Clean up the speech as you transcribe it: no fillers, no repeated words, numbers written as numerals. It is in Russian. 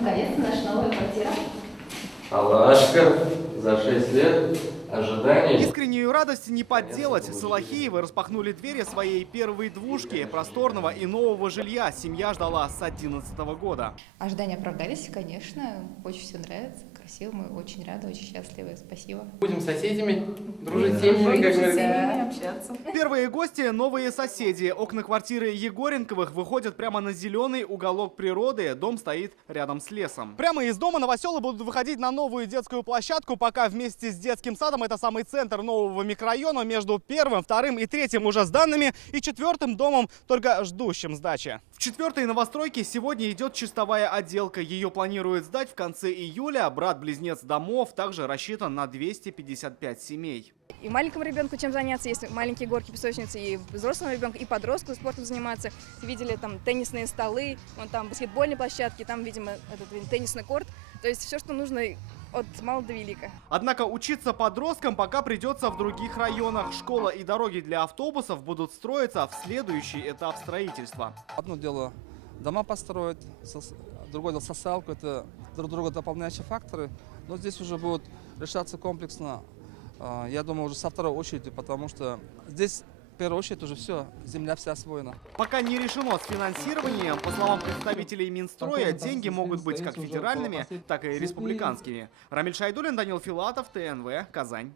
Наконец-то наша новая квартира. Алашка, за 6 лет ожиданий. Искреннюю радость не подделать. Салахиевы распахнули двери своей первой двушки. Просторного и нового жилья семья ждала с 2011 года. Ожидания оправдались, конечно. Очень все нравится, красиво. Мы очень рады, очень счастливы. Спасибо. Будем с соседями дружить, с семьями, как говорится. Общаться. Первые гости – новые соседи. Окна квартиры Егоренковых выходят прямо на зеленый уголок природы. Дом стоит рядом с лесом. Прямо из дома новоселы будут выходить на новую детскую площадку. Пока вместе с детским садом это самый центр нового микрорайона. Между первым, вторым и третьим уже сданными и четвертым домом, только ждущим сдачи. В четвертой новостройке сегодня идет чистовая отделка. Ее планируют сдать в конце июля. Брат-близнец домов также рассчитан на 255 семей. И маленькому ребенку чем заняться, есть маленькие горки, песочницы, и взрослому ребенку, и подростку спортом заниматься. Видели там теннисные столы, вон там баскетбольные площадки, там, видимо, этот теннисный корт. То есть все, что нужно от мала до велика. Однако учиться подросткам пока придется в других районах. Школа и дороги для автобусов будут строиться в следующий этап строительства. Одно дело дома построить, другое дело социалку, это друг друга дополняющие факторы. Но здесь уже будут решаться комплексно, я думаю, уже со второй очереди, потому что здесь в первую очередь уже все, земля вся освоена. Пока не решено с финансированием. По словам представителей Минстроя, деньги могут быть как федеральными, так и республиканскими. Рамиль Шайдуллин, Данил Филатов, ТНВ, Казань.